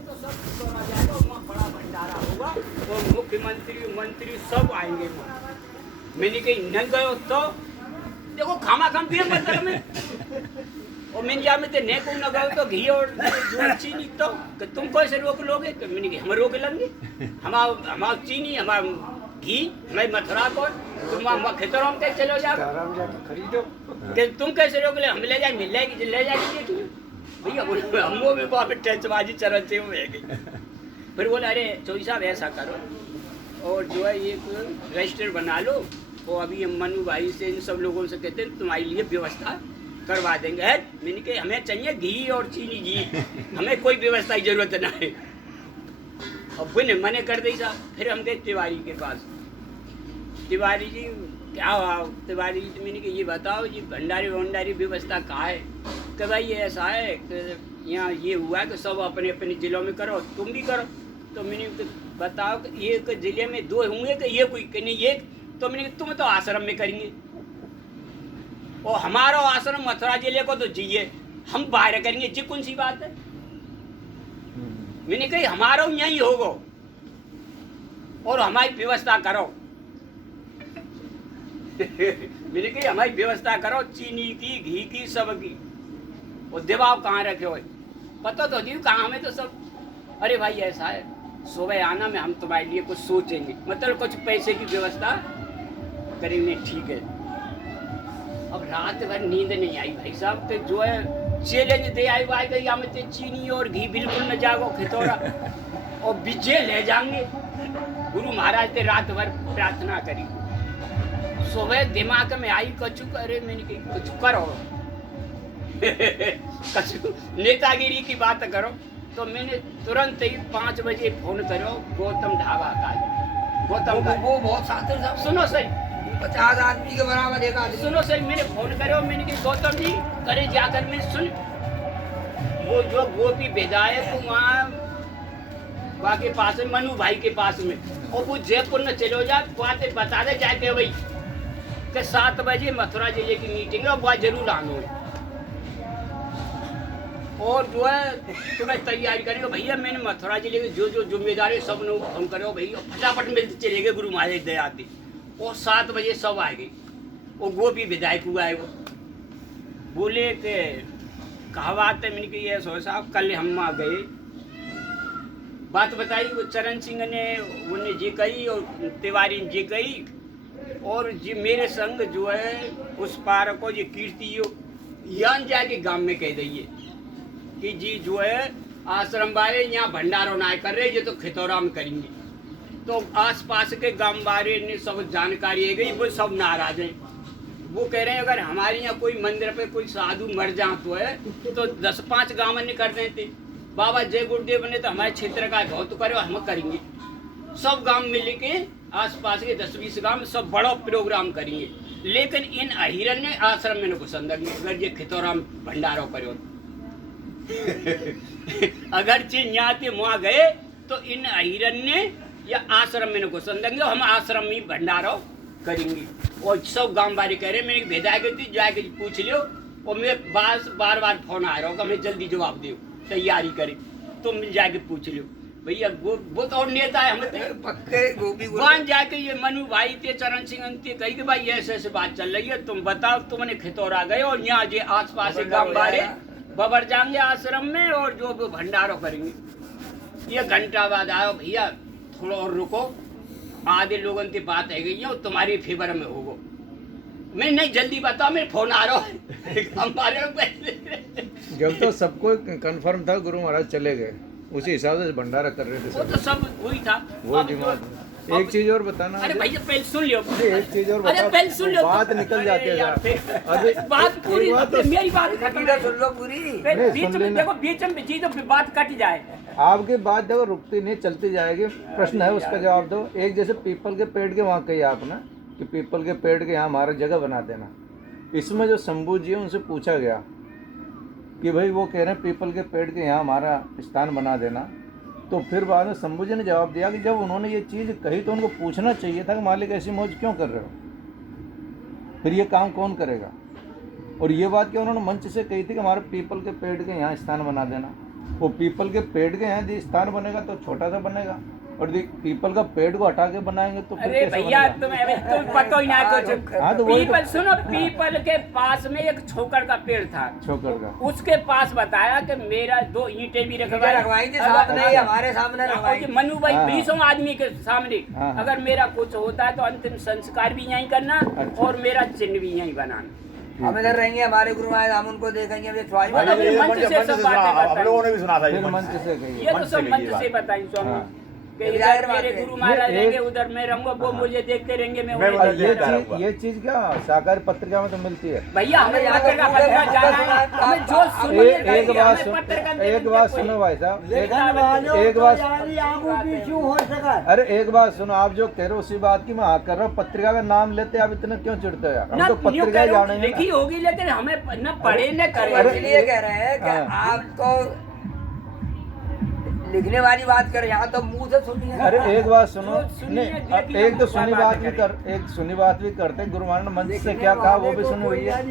तो सब खितौरा जाएगा, वहाँ बड़ा भंडारा होगा और मुख्यमंत्री मंत्री सब आएंगे वहाँ। मैंने कहीं न गयो तो देखो खामा खाम भी मतलब में और मैंने जा में ने को न गयो तो घी और जो चीनी तो कि तुम कैसे रोक लोगे? तो मैंने कहा हम रोक लेंगे, हमारा चीनी हमारा घी हमारी मथुरा को तुम वहाँ खितौरा में कैसे चलो जाओ खरीदो। कि तुम कैसे रोक ले? हम ले जाए मिल जाएगी ले जाएगी देखिए भैया हम वो में वहाँ पे टेंचबाजी चरण से हो गई। फिर बोले अरे चौधरी साहब ऐसा करो और जो है एक रजिस्टर बना लो और अभी हम मनु भाई से इन सब लोगों से कहते हैं तुम्हारे लिए व्यवस्था करवा देंगे। है मैंने कहा हमें चाहिए घी और चीनी घी, हमें कोई व्यवस्था की जरूरत ना है। और फिर मने कर दी साहब। फिर हम गए तिवारी के पास, तिवारी जी क्या हुआ? तिवारी जी मैंने कहा ये बताओ ये भंडारी वंडारी व्यवस्था कहाँ है? कि भाई ये ऐसा है कि यहाँ ये हुआ कि सब अपने अपने ज़िलों में करो, तुम भी करो। तो मैंने बताओ कि एक ज़िले में दो होंगे कि ये कोई कि नहीं एक? तो मैंने तुम तो आश्रम में करेंगे और हमारा आश्रम मथुरा जिले को तो जिये हम बाहर करेंगे, जी कौन सी बात है? मैंने कही हमारा यही होगा और हमारी व्यवस्था करो। मैंने कही हमारी व्यवस्था करो चीनी की घी की सब की। और दबाव कहाँ रखे हो? पता तो जी कहाँ में तो सब। अरे भाई ऐसा है सुबह आना में हम तुम्हारे लिए कुछ सोचेंगे, मतलब कुछ पैसे की व्यवस्था करेंगे। ठीक है। अब रात भर नींद नहीं आई भाई साहब, तो जो है चैलेंज दे आई आ गई हमें चीनी और घी बिल्कुल न जागो खितौरा और बिजे ले जाएंगे। गुरु महाराज ने रात भर प्रार्थना करी, सुबह दिमाग में आई कछु करे। मैंने कही कुछ करो कछु नेतागिरी की बात करो। तो मैंने तुरंत ही 5 बजे फोन करो गौतम ढाबा का। गौतम का वो बहुत शातिर साहब, सुनो सही 50 आदमी के बराबर एक आदमी। सुनो सही मैंने फोन करो, मैंने कहा गौतम जी करे जाकर मैं सुन वो जो गोपी विधायक वहाँ के पास में मनु भाई के पास में और वो जयपुर में चलो जा बातें बता दे जाके भाई कि 7 बजे मथुरा जिले की मीटिंग है वहाँ जरूर आना है और जो है तुम्हें तैयारी करेंगे। भैया मैंने मथुरा जिले के जो जो जिम्मेदारी सब लोग फोन करो भैया फटाफट मिलते चले गए गुरु महाराज दया आते और 7 बजे सब आ गए। वो गोपी विधायक हुआ है वो बोले कि कहा बात है? मैंने कही ये सो साहब कल हम आ गए बात बताई। वो चरण सिंह ने उन्हें जी कही और तिवारी ने जी कही और जी मेरे संग जो है उस पार को ये कीर्ति यान जाके गांव में कह दइए कि जी जो है आश्रम वाले यहाँ भंडारो ना कर रहे ये तो खितौरा में करेंगे। तो आसपास के गांव वाले ने सब जानकारी है गई, वो सब नाराज हैं। वो कह रहे हैं अगर हमारे यहाँ कोई मंदिर पे कोई साधु मर जा तो है तो 10-5 गाँव ने कर देते। बाबा जय गुरुदेव ने तो हमारे क्षेत्र का बहुत करो हम करेंगे। सब गांव मिल के आसपास के 10-20 गांव सब बड़ा प्रोग्राम करेंगे। लेकिन इन अहिरन ने आश्रम में घुसन देंगे अगर ये खितौरा में भंडारो करो। अगर चीज यहाँ थे वहाँ गए तो इन अहिरन ने या आश्रम में घुसन देंगे, हम आश्रम में भंडारो करेंगे। और सब गांव वाले कह रहे मैंने भेजा गई थी जाके पूछ लियो और मैं बार बार फोन आ रहा हूँ हमें जल्दी जवाब दो तैयारी करें। तुम जाके पूछ लियो भैया वो तो और नेता है हमें पक्के गोपी वहाँ जाके ये मनु भाई थे चरण सिंह थे कही कि भाई ऐसे ऐसे बात चल रही है तुम बताओ तुमने खितौरा गए और यहाँ जो आस पास के गाँव वाले बबर जाएंगे आश्रम में और जो वो भंडारो करेंगे। ये घंटा बाद आओ भैया थोड़ा और रुको आधे लोगों की बात है गई है और तुम्हारी फेवर में होगा। मैं नहीं जल्दी बताओ मेरे फोन आ रहा है हमारे जब तो सबको कंफर्म था गुरु महाराज चले गए उसी हिसाब से भंडारा कर रहे थे वो तो सब वही था। वो दिमाग। एक चीज और बताना अरे भैया पहले सुन लियो। एक चीज और अरे पहले सुन लियो। बात निकल जाती है अरे बात पूरी मेरी बात खत्म है, सुन लो पूरी। बीच में देखो बीच में जी तो बात कट जाए। आपकी बात देखो रुकती नहीं चलती जाएगी। प्रश्न है उसका जवाब दो। एक जैसे पीपल के पेड़ के वहाँ कही आपने कि पीपल के पेड़ के यहाँ हमारा जगह बना देना। इसमें जो शंभू जी है उनसे पूछा गया कि भाई वो कह रहे हैं पीपल के पेड़ के यहाँ हमारा स्थान बना देना। तो फिर बाद में शंभू जी ने जवाब दिया कि जब उन्होंने ये चीज़ कही तो उनको पूछना चाहिए था कि मालिक ऐसी मौज क्यों कर रहे हो, फिर ये काम कौन करेगा। और ये बात क्या उन्होंने मंच से कही थी कि हमारे पीपल के पेड़ के यहाँ स्थान बना देना। वो पीपल के पेड़ के यहाँ जो स्थान बनेगा तो छोटा सा बनेगा, और पीपल का पेड़ को हटा के बनाएंगे तो फिर अरे कैसे भैया बनेगा? तुम पता ही ना कुछ। हाँ, तो वही तो- पीपल सुनो, पीपल के पास में एक छोकर का पेड़ था, छोकर का। उसके पास बताया कि मेरा 2 ईंटें भी रखवाई थी सामने ही, हमारे सामने रखवाई थी। मनु भाई हाँ। 20 आदमी के सामने, हाँ। अगर मेरा कुछ होता है तो अंतिम संस्कार भी यहीं करना अच्छा। और मेरा चिन्ह भी यहीं बनाना। हम इधर रहेंगे, हमारे गुरु महाराज हम उनको देखेंगे, हम ख्वाहिश मतलब बनाएंगे। ये मंच से सब बातें हम बताई। लोगों ने भी सुना था फिर ये मंच से कहिए। ये तो मंच सब से मंच लीजिए से बात। बताई स्वामी हाँ। कि ये इधर जाहिर बात मेरे है। गुरु महाराज ये रहेंगे, एक- उधर मैं रहूंगा, वो मुझे देखते रहेंगे, मैं मैं उन्हें बोला देखता ये रहूंगा। रहूंगा। ये चीज क्या सहकारी पत्रिका में तो मिलती है। भैया हमें यहाँ पत्र का तो पत्रिका पूरे जाना है, पत्रिका हमें जो आप- सुनिए एक भैया, बात हमें सुन, पत्रिका दे एक दीजिए बात कोई। सुनो भाई साहब, एक लेखन बात अरे एक बात सुनो, आप जो कह रहे हो उसी बात की मैं हाँ कर रहा हूँ। पत्रिका का नाम लेते आप इतना क्यों चिढ़ते हो यार? हम ना तो न्यू पत्रिका ही करो, जानेंगे लिखी ना। होगी लेकिन हमें न पढ़े न करे। अरे, इसलिए कह रहे हैं कि हाँ। आपको लिखने वाली बात कर, यहाँ तो मुंह से सुनिए। अरे एक बात सुनो, जो सुनिए, नहीं देखिए, एक तो हम सुनी बात बात भी करें। कर, एक सुनी बात भी करते हैं। गुरु महाराज ने मंच से क्या कहा वो भी सुनी हुई है,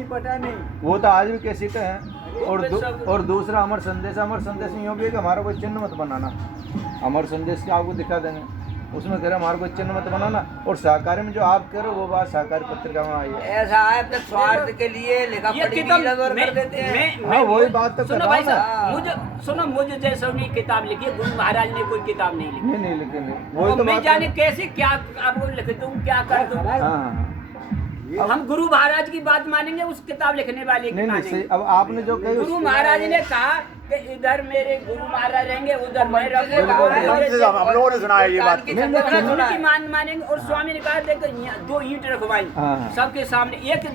वो तो आज भी कैसेट है। और दूसरा अमर संदेश में यूँ भी है कि हमारा कोई चिन्ह मत बनाना। अमर संदेश के आपको दिखा देंगे, उसमें कह रहे हमारा कोई चिन्ह मत बनाना। और सहकारी में जो आप कह रहे हो वो बात सहकारी पत्रिका में आई है। ऐसा है, अपने स्वार्थ के लिए लिखा ये पढ़ी किताब नजर कर देते हैं। हाँ, वही बात तो कर सुनो रहा भाई हूँ मैं। साहब, मुझे जैसे उन्हें किताब लिखी है, गुरु महाराज ने कोई किताब नहीं लिखी। नहीं लिखे नहीं, वही तो तो मैं बात जाने है। कैसे क्या आपको लिख दूं, क्या कर दूं। हाँ, हम गुरु महाराज की बात मानेंगे, उस किताब लिखने वाले की नहीं नहीं सही। मानेंगे। अब आपने जो कही गुरु महाराज ने कहा कि इधर मेरे गुरु महाराज रहेंगे, उधर मैं रहूंगा। हम लोगों ने सुना है ये बात। नहीं, नहीं, सुना है। मानेंगे। और स्वामी ने कहा देखो यहाँ 2 ईंट रखवाई हाँ। सबके सामने, एक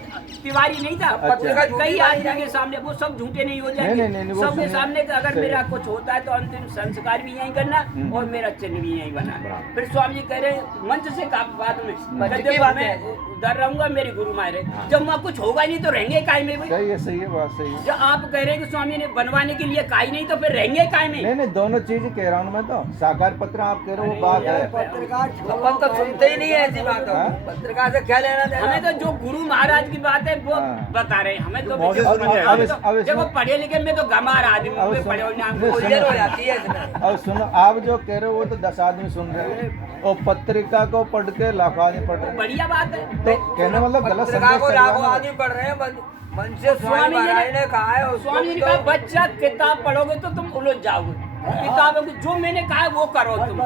तिवारी नहीं था, पत्रिका झूठी कई वाली आदमी है। के सामने, वो सब झूठे नहीं हो नहीं, जाएंगे। नहीं, वो सबके सुनिए। सामने कि अगर सही। मेरा कुछ होता है तो अंतिम संस्कार भी यहीं करना और मेरा चिन्ह भी यहीं बनाना। फिर स्वामी जी कह रहे मंच से कहा बाद में मंच कि की देखो, बात मैं है। उधर रहूंगा, मेरे गुरु महाराज जब वहाँ कुछ होगा ही नहीं तो रहेंगे काय में भाई। सही है बात सही है। जो आप कह रहे हैं कि स्वामी ने बनवाने के लिए काई नहीं तो फिर रहेंगे काय में। नहीं दोनों चीज कह रहा हूँ मैं तो। साकार पत्र आप कह रहे हो वो बात है। अपन तो सुनते ही नहीं है ऐसी बात। हाँ? पत्रिका से क्या लेना देना? हमें तो जो गुरु महाराज की बात है वो हाँ। बता रहे हैं। हमें तो मौजे सुनी है। अब इसमें- देखो पढ़े लिखे में तो गमार आदमी अब में सुनो- पढ़े हुए नाम नहीं, को सुनो। उलझन हो जाती है इसमें। और सुनो, आप जो कह रहे हो वो तो 10 आदमी सुन रहे हैं और पत्रिका को पढ़ के लाखों आदमी पढ़ रहे हैं। बढ़िया बात है। तो कहने मतलब गलत पत्रिका संदेश को चल रहा लाखों है आदमी पढ़ रहे हैं। मन से स्वामी स्वामी जी महाराज ने कहा है उसको स्वामी ने तो- कहा बच्चा किताब पढ़ोगे तो तुम उलझ जाओगे, किताबों की जो मैंने कहा है वो करो तुम।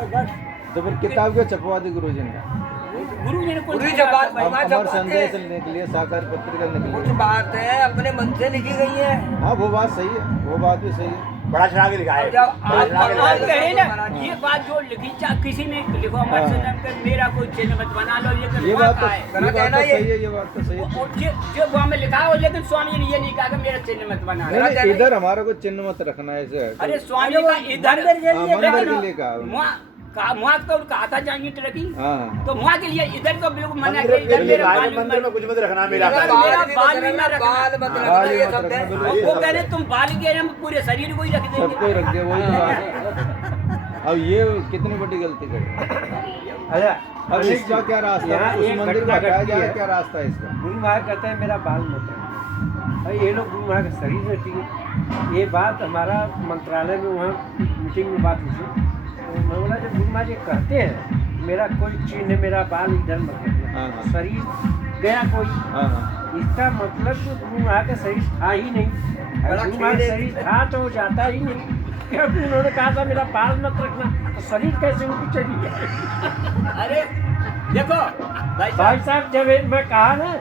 तो फिर किताब क्यों छपवा दी गुरु जी ने? गुरु जी ने कुछ पूरी नहीं कहा। जबात महिमा अमर छपवाते संदेश हैं। निकली है, साकार पत्रिका निकली कुछ है। बात है अपने मन से लिखी गई है। हाँ वो बात सही है, वो बात भी सही है। बड़ा चढ़ा के लिखा है। जब आप- बड़ा चढ़ा के लिखा आप है। कह रहे हैं ना ये बात जो लिखी किसी ने लिखो अमर हाँ। संदम के मेरा कोई चिन्ह मत बना लो, लेकिन ये वहाँ बात तो कहा है। गलत है ना ये? सही है, ये बात तो सही है। और जो वहाँ में लिखा हो, लेकिन स्वामी जी ने ये नहीं कहा कि मेरा चिन्ह मत बना। नहीं, नहीं, इधर हमारा कोई चिन्ह मत रखना है ऐसे। अरे स्वामी का इधर मंदिर के लिए कहा उन्होंने। वहाँ तो कहा था जहाँ ईंट रखी, हाँ तो वहाँ के लिए इधर तो बिल्कुल मना मंदिर किया, इधर मेरे बाल मंदिर में कुछ मत रखना मेरा। मेरा बाल मेरा भी बाल मत भी ना रखना, रखना। बाल मत हाँ, रखना, बाल ये मत सब रखना, है। बिल्कुल। वो कह रहे तुम बाल कह रहे हम पूरे शरीर को ही रख सबको देंगे। रख दिया, वही तो बात है। अब ये कितनी बड़ी गलती करी। अच्छा अब इसका क्या रास्ता यहाँ है? उस एक मंदिर को घटना हटाया घटती जाए, है। क्या रास्ता है इसका? गुरु महाराज कहते हैं मेरा बाल मत रखना। भाई ये लोग गुरु महाराज के शरीर में ठीक। ये बात हमारा मंत्रालय में वहाँ मीटिंग में बात हुई थी। तो मैं बोला जब गुरु महाराज ये कहते हैं मेरा कोई चिन्ह मेरा बाल इधर मत रखना, हाँ, हाँ। शरीर गया कोई, हाँ हाँ इसका मतलब तो गुरु महाराज का शरीर था ही नहीं। अगर गुरु महाराज का शरीर था तो वो जाता ही नहीं, क्योंकि उन्होंने कहा था मेरा बाल मत रखना, तो शरीर कैसे उनकी चली गई? अरे देखो भाई भाई साहब, साहब जब मैं कहा ना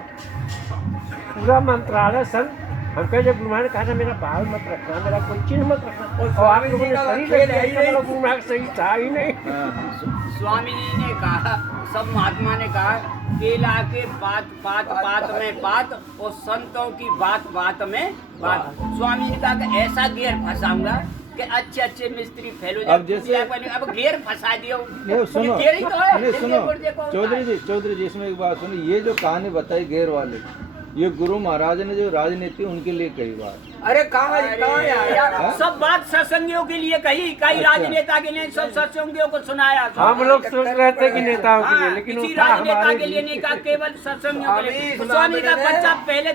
पूरा मंत्रालय संघ हम कहे जब गुरु महाराज ने कहा था मेरा बाल मत रखना, मेरा कोई चिन्ह मत रखना, और आप लोगों ने शरीर खेल रख है ही दिया, नहीं। गुरु महाराज सही था ही नहीं। हाँ। स्वामी जी ने कहा, सब महात्मा ने कहा केला के बात बात बात में बात और संतों की बात बात में बात। स्वामी ने कहा कि ऐसा गेर फंसाऊंगा कि अच्छे अच्छे मिस्त्री फैलो अब जैसे- अब गेर फंसा दियो। नहीं सुनो, ये गेर ही तो है। नहीं सुनो, देखो, चौधरी जी इसमें एक बात सुनो। ये जो कहानी बताई गैर वाले, ये गुरु महाराज ने जो राजनीति उनके लिए कही बात। अरे कहाँ आया? सब बात सत्संगियों के लिए कही, कई अच्छा। राजनेता के लिए सब सत्संगियों को सुनाया। हम लोग सोच रहे थे कि नेताओं के लिए, हाँ, लेकिन वो किसी था राजनेता हमारे के लिए नहीं कहा, केवल सत्संगियों के अभी लिए। सुना स्वामी का मैंने। बच्चा पहले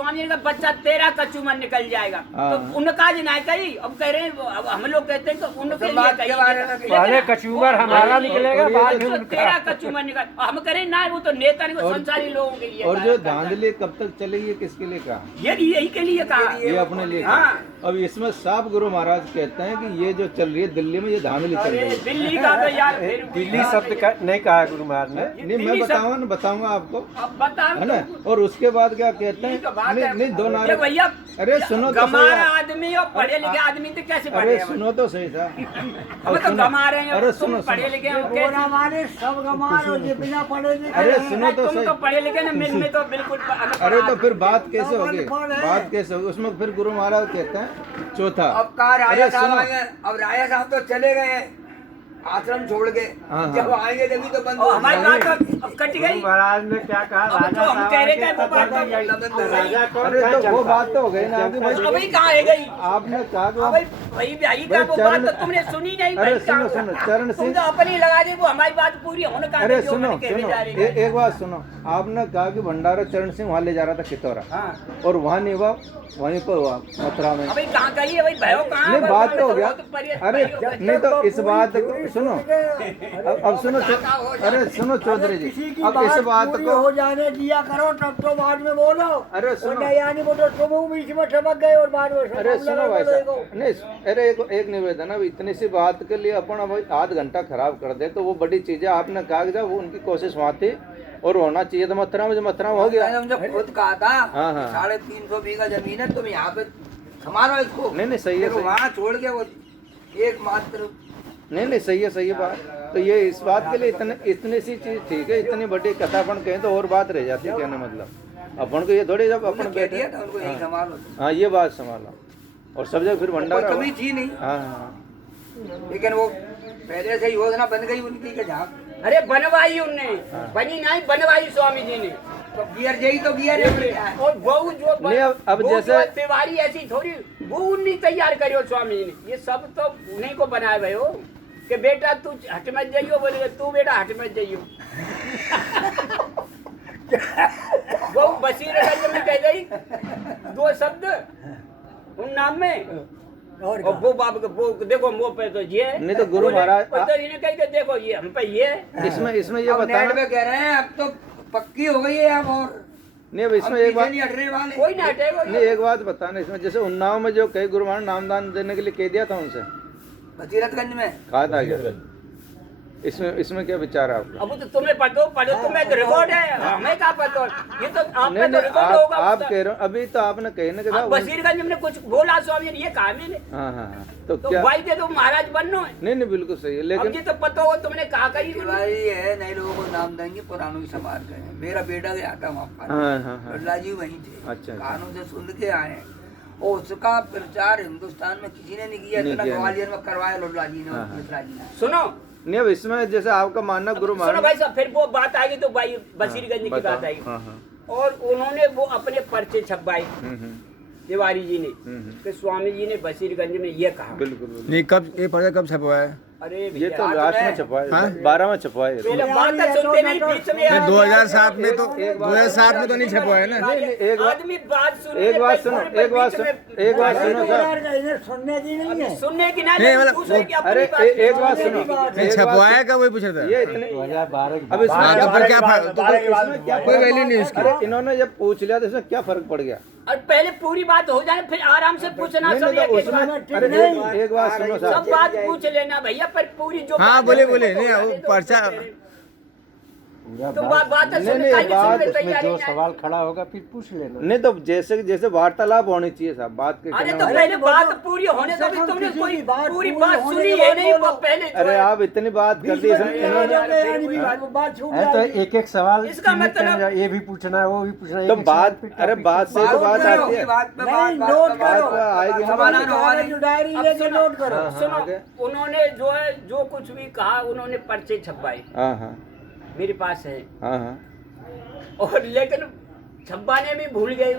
स्वामी ने कहा बच्चा तेरा कचूमर निकल जाएगा। हाँ। तो उनका जी नहीं कही, अब कह रहे हैं अब हम लोग कहते हैं कि उनके लिए बात के बारे में कही, पहले कचूमर हमारा निकलेगा, बाद में तो उनका। तेरा कचूमर निकल, हम कह रहे हैं ना वो तो नेता ने वो संसारी लोगों के लिए और कहा जो है। धांधली कब तक चलेगी किसके लिए कहा? यही के लिए कहा। ये अपने लिए कहा। हाँ। अब इसमें साफ गुरु महाराज कहते हैं कि ये जो चल रही है दिल्ली में ये धांधली चल अरे रही है। दिल्ली का तो यार फिर दिल्ली शब्द का नहीं कहा है गुरु महाराज ने। नहीं मैं बताऊंगा आपको, अब बता है ना। और उसके बाद क्या कहते यही हैं, तो बात है। नहीं दो ये नारे। भैया अरे सुनो तो गमारा सही। आदमी और पढ़े लिखे आदमी तो कैसे पढ़े अरे हैं? सुनो तो सही था। हम तो गमा रहे हैं, अरे तुम सुनो पढ़े लिखे हो कैसे? हमारे सब गमार हो जे बिना पढ़े लिखे अरे हैं। सुनो तो तुम सही। तो पढ़े लिखे ना, मिल में तो बिल्कुल अनपढ़ अरे तो आदमी। फिर बात कैसे सब होगी? अनपढ़ है। बात कैसे होगी? उसमें फिर गुरु महाराज कहते हैं चौथा। अब कहा राजा अरे साहब सुनो। आएंगे, अब राजा साहब तो चले गए हैं आश्रम छोड़ के, हाँ, हाँ। जब आएंगे तभी तो बंद और हमारी होगा। बात तो अब कट गुरु गई। महाराज ने क्या कहा, अब राजा जो हम साहब कह रहे आके थे वो पता बात नहीं आई। तो राजा कौन अरे क्या तो वो चलता? बात तो हो गई ना आपकी भाई। अभी कहाँ है गई? आपने कहा कि अब भाई भाई का वो बात तो तुमने सुनी नहीं। अरे भाई सुनो, का- सुनो, चरण तुम सिंह। तो अपनी लगा दे, वो हमारी बात पूरी होने का अरे जो सुनो मैंने कहने जा रही है। एक बात सुनो। आपने कहा कि भंडारा चरण सिंह वहाँ ले जा रहा था कितौरा, हाँ। और वहाँ नहीं हुआ, वहीं पर हुआ मथुरा में। अभी कहाँ गई है भाई? भयो कहाँ है? नहीं बात तो हो गया। बहुत परे- अरे परे- नहीं तो इस बात को सुनो। अब सुनो अरे सुनो चौधरी जी, किसी की अब इस बात पूरी को हो जाने दिया करो, तब तो बाद में बोलो। अरे सुनो। यानी वो तो तुम बीच में ठमक गए और बाद में अरे सब सुनो लगा भाई दो साहब, देखो। नहीं अरे एक निवेदन है। अब इतनी सी बात के लिए अपन अब आध घंटा खराब कर दे तो वो बड़ी चीज है। आपने कहा कि जब वो उनकी कोशिश वहाँ थी और होना चाहिए तो मथुरा में, जो मथुरा में हो गया। मैंने उनसे खुद कहा था हाँ, हाँ। 350 बीघा जमीन है, तुम यहाँ पे संभालो इसको। नहीं सही है, देखो सही। वहाँ छोड़ के वो एकमात्र नहीं सही है बात। तो ये इस बात के लिए इतनी सी चीज ठीक है। इतनी बड़ी कथा अपन कहें तो और बात रह जाती है कहने मतलब। अपन को ये थोड़ी जब अपन कह बैठे दिया था उनको यही संभालो। हाँ ये बात संभाला और सब जगह फिर कोई भंडारा कमी हुआ। थी नहीं, हाँ हाँ लेकिन वो पहले से योजना बन गई उनकी के जहाँ अरे बनवाई उनने, बनी नहीं, बनवाई स्वामी जी ने। तो गियर यही तो गियर है। और वो जो नहीं, अब वो जैसे- जो तिवारी ऐसी थोड़ी वो उन्हीं तैयार करियो स्वामी जी ने। ये सब तो उन्हीं को बनाए हुए हो कि बेटा तू हट मत जाइयो, बोले तू बेटा हट मत जाइयो। वो बशीरगंज में कह गई 2 शब्द उन नाम में, और वो बाप वो देखो मुँह पे तो ये नहीं तो गुरु महाराज तो इन्हें कही कि देखो ये हम पे ये इसमें ये अब नेट बताना पे कह रहे हैं अब तो पक्की हो गई है अब, और नहीं। अब इसमें अब एक बात पीछे नहीं हटने वाले। कोई ना हटेगा। नहीं एक बात बताना इसमें, जैसे उन्नाव में जो कई गुरु महाराज नामदान देने के लिए कह दिया था उनसे, बसीरतगंज में कहा था क्या? इसमें क्या विचार है आपका? अब तो तुम्हें पढ़ो तुम्हें तो रिकॉर्ड है, हमें क्या पता? ये तो आप पे नहीं तो रिकॉर्ड होगा। आप उसका। कह रहे हो अभी तो आपने कही ना कि था बशीरगंज में कुछ बोला स्वामी ने, ये कहा मैंने। हाँ तो तो क्या? भाई के तो महाराज बनना है। नहीं बिल्कुल सही है अब लेकिन ये तो पता हो तुमने कहा कही तिवारी है, नए लोगों को नाम देंगे, पुरानों की संभाल गए। मेरा बेटा गया था वहाँ पर, हाँ बिरला जी वहीं थे, अच्छा। कानों से सुन के आए। और उसका प्रचार हिंदुस्तान में किसी ने नहीं किया, नहीं इतना किया, ग्वालियर में करवाया लुल्ला जी ने, हाँ, हाँ। मिश्रा जी ने। सुनो नहीं। अब इसमें जैसे आपका मानना गुरु सुनो महाराज भाई साहब, फिर वो बात आएगी तो भाई बशीरगंज की बात आएगी। हाँ और उन्होंने वो अपने पर्चे छपवाए तिवारी जी ने कि स्वामी जी ने बशीरगंज में ये कहा। बिल्कुल नहीं कब ये पर्चा कब छपवा है? अरे ये भैया, तो लास्ट में छपा है, 12 में छपा है। पहले बात तो सुनते नहीं, बीच में नहीं, 2007 में तो एक बात- 2007 में तो नहीं छपवा है ना? एक बात- आदमी बात सुनने एक बात पे सुनो, थोड़े एक बात बीच में- सुनो, एक बात सुनो सर। सुनने की नहीं है। सुनने की ना, नहीं, लेकिन मतलब दूसरे की अपनी अरे बात एक बात सुनने सुनो, की बात। नहीं एक बात छपवाया का वही पूछा था। ये इतने 2012 अब इसमें हाँ, क्या तो फिर क्या फर्क- फर्क- तो इसमें क्या कोई फर्क- वैल्यू नहीं उसकी। अरे इन्होंने जब पूछ लिया तो इसमें क्या फर्क पड़ गया? और पहले पूरी बात हो जाए फिर आराम से पूछना नहीं सब नहीं तो एक एक बात। उसमें अरे एक बात सुनो सब साहब। बात पूछ लेना भैया, पर पूरी जो हाँ, बात बोले, है, बोले, तो नहीं, बता वो दे दो, पर्चा- तो फिर- तो बात नहीं, सुनने नहीं, का ही बात सुनने उसमें तैयारी जो नहीं है। सवाल खड़ा होगा फिर पूछ लेना। नहीं तो जैसे वार्तालाप होनी चाहिए साहब, बात के अरे कहने तो वाले। पहले बात पूरी होने दो, भी तुमने कोई पूरी बात सुनी है नहीं, वो पहले जो अरे है। आप इतनी बात कर दी इन्होंने। है तो एक एक सवाल इसका सीमित मतलब- करना, ये भी पूछना है वो भी पूछना है। तो एक एक सवाल बात पे अरे topic बात से तो बात आती है। बात पे बात बात पे आएगी ना। समाधान होगा नहीं। अब सुनो, सुनो, आगे। उन्होंने जो है जो कुछ भी कहा उन्होंने पर्चे छपवाए, हाँ मेरे पास है, हाँ और लेकिन छपवाने में भूल गए।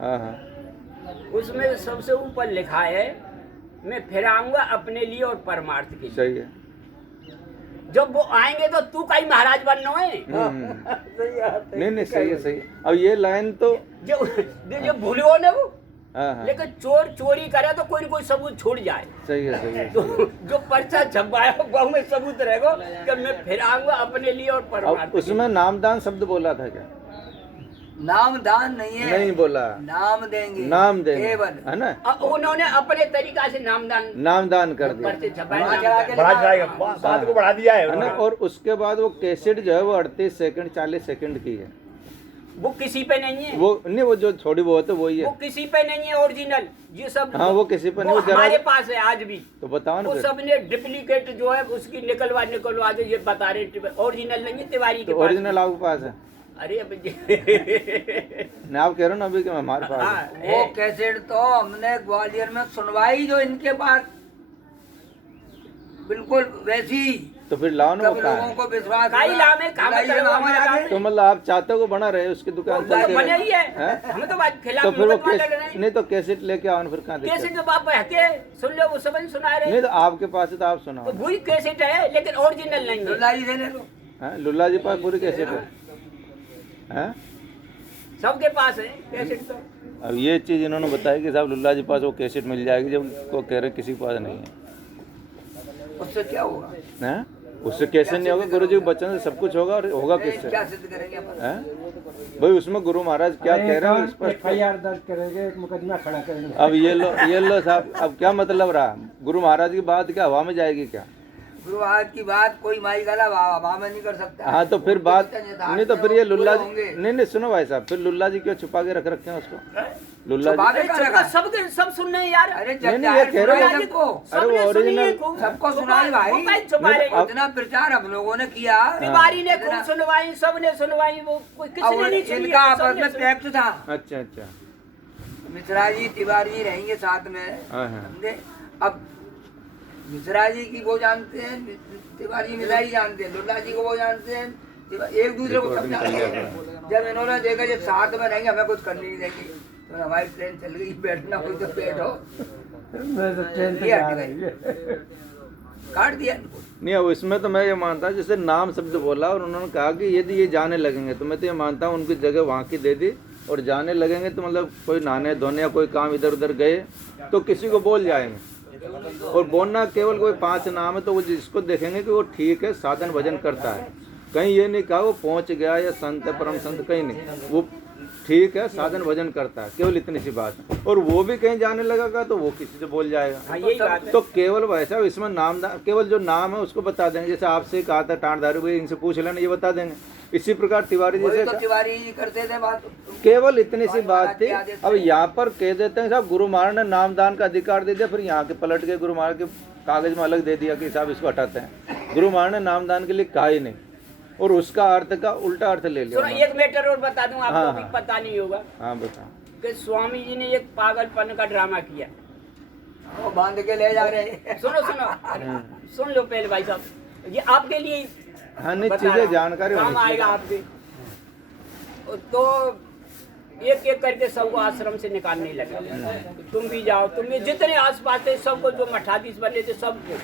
हाँ उसमें सबसे ऊपर लिखा है, मैं फिर आऊंगा अपने लिए और परमार्थ के लिए। सही है। जब वो आएंगे तो तू कहीं महाराज बनना है। नहीं नहीं, सही है, सही है। अब ये लाइन तो जो भूलो ना वो, हाँ हाँ, लेकिन चोर चोरी करे तो कोई न कोई सबूत छोड़ जाए। सही है, सही है। तो जो पर्चा छपाया बहु में सबूत रहेगा कि मैं फिर आऊंगा अपने लिए और अब परमात्मा। उसमें नामदान शब्द बोला था क्या? नाम दान नहीं है, नहीं बोला, नाम देंगे, नाम देंगे, केवल है ना? अब उन्होंने अपने तरीका से नामदान नामदान कर दिया, पर्चे छपाए, बढ़ा नामदान। के बढ़ा चढ़ाएगा, बात को बढ़ा दिया है है ना? उन्होंने। और उसके बाद वो कैसेट जो है वो 38 सेकंड 40 सेकंड की है। वो किसी पे नहीं है, वो नहीं, वो जो थोड़ी बहुत है वही वो है। किसी पे नहीं है ओरिजिनल। ये सब हाँ, वो किसी पे नहीं, वो वो जरा- हमारे पास है आज भी। तो बताओ ना वो फिर। सबने डुप्लीकेट जो है उसकी निकलवा के ये बता रहे ओरिजिनल नहीं है तिवारी के तो पास। ओरिजिनल आपके पास है? अरे अब नहीं, आप कह रहे हो ना अभी कि हमारे पास हाँ, है। वो कैसेट तो हमने ग्वालियर में सुनवाई जो इनके पास बिल्कुल वैसी, तो फिर लाओ ना, सब वो कहाँ लोगों है? को विश्वास काई हुआ। लामे, काम बुलाइए करो, मामा हमारे जाके। काम तो मतलब आप चाहते हो वो बना रहे उसकी दुकान वो चलती बने रहे? ही है, हैं? हमें तो बात खिलाफ तो फिर वो मुकदमा लड़ रहे कैसेट हैं। नहीं, तो कैसेट लेके आओ ना, फिर कहाँ कैसेट दिक्कत? जो बाप हके सुन लो वो सब सुना रहे नहीं हैं। तो आपके पास है तो आप सुनाओ। तो वही कैसेट है लेकिन ओरिजिनल नहीं है। लुल्लाई से ले लो। हैं? लुल्ला जी पास पूरी कैसेट है? हैं? सबके पास है कैसेट तो। अब ये चीज़ इन्होंने बताई कि साहब लुल्ला जी पास वो कैसेट मिल जाएगी, जब वो कह रहे किसी के पास नहीं है। उससे क्या होगा? हैं? उससे कैसे नहीं होगा? गुरु जी के वचन से सब कुछ होगा, और होगा किससे? क्या सिद्ध करेंगे अपन? हैं? भाई उसमें गुरु महाराज क्या कह रहे हैं स्पष्ट? FIR दर्ज करेंगे, एक मुकदमा खड़ा करेंगे। अब ये लो साहब, अब क्या मतलब रहा? गुरु महाराज की बात क्या हवा में जाएगी क्या? गुरु आज की बात कोई माई गला हवा में नहीं कर सकता। हाँ, तो फिर बात नहीं, तो फिर ये लुल्ला जी होंगे। नहीं रखो भाई साहब, फिर लुल्ला जी क्यों छुपा के रखे हैं उसको? लुल्ला छुपा जी के अरे रखा? सबके सब सुनने हैं यार। अरे नहीं, जब नहीं, ये कह रहे सुनाई हो- सबको, अरे वो सबने सुनी है ओरिजिनल खूब। सबको सुनाई भाई। वो काहे छुपा रहे हैं? इतना प्रचार हम लोगों ने किया। तिवारी ने खूब इतना- सुनवाई, सबने सुनवाई, वो कोई किसी और ने नहीं सुनी। इनका आपस सबने में सुनी। पैक्ट था, अच्छा अच्छा, मिश्रा जी तिवारी जी रहेंगे साथ में। हाँ हाँ, समझे? अब मिश्रा जी की वो जानते हैं, तिवारी मिश्रा जी जानते हैं, लुल्ला जी को वो जानते हैं, एक दूसरे को सब जानते हैं। जब इन्होंने देखा जब साथ में रहेंगे हमें कुछ करनी नहीं देंगे, तो हमारी ट्रेन चल गई, बैठना हो तो बैठो, मैं तो ट्रेन से जा रही है। काट दिया इनको। नहीं अब इसमें तो मैं ये मानता हूँ, जैसे नाम शब्द बोला और उन्होंने कहा कि यदि ये जाने लगेंगे, तो मैं तो ये मानता हूँ उनकी जगह वहाँ की दे दी, और जाने लगेंगे तो मतलब कोई नहाने धोने या कोई काम इधर उधर गए तो किसी को बोल जाएंगे। और बोलना केवल कोई 5 नाम है तो वो जिसको देखेंगे कि वो ठीक है, साधन भजन करता है, कहीं ये नहीं कहा वो पहुँच गया या संत है परम संत, कहीं नहीं, वो ठीक है साधन भजन करता है, केवल इतनी सी बात। और वो भी कहीं जाने लगेगा तो वो किसी से बोल जाएगा। हाँ, यही बात है। तो केवल वैसा इसमें नाम केवल जो नाम है उसको बता देंगे, जैसे आपसे कहा था टाँडदारू भाई इनसे पूछ लेना, ये बता देंगे। इसी प्रकार तिवारी वही जैसे तो तिवारी जी करते थे बात। केवल इतनी सी बात थी। अब यहाँ पर कह देते हैं साहब गुरु महाराज ने नामदान का अधिकार दे दिया, फिर यहाँ के पलट के गुरु महाराज के कागज में अलग दे दिया कि साहब इसको हटाते हैं। गुरु महाराज ने नामदान के लिए कहा ही नहीं, और उसका अर्थ का उल्टा अर्थ ले लिया सुनो उन्होंने। एक मैटर और बता दूं आपको, हाँ, भी हाँ। पता नहीं होगा हाँ बताओ। कि स्वामी जी ने एक पागलपन का ड्रामा किया। वो बांध के ले जा रहे हैं। सुनो सुनो सुन लो पहले भाई साहब, ये आपके लिए हाँ नहीं, बता चीजें रहा हूं, जानकारी काम होनी आएगा चाहिए। आपके। तो एक एक करके सबको आश्रम से निकालने लगे, तुम भी जाओ, तुम भी जितने आस पास थे सबको, जो मठाधीश बने थे सबको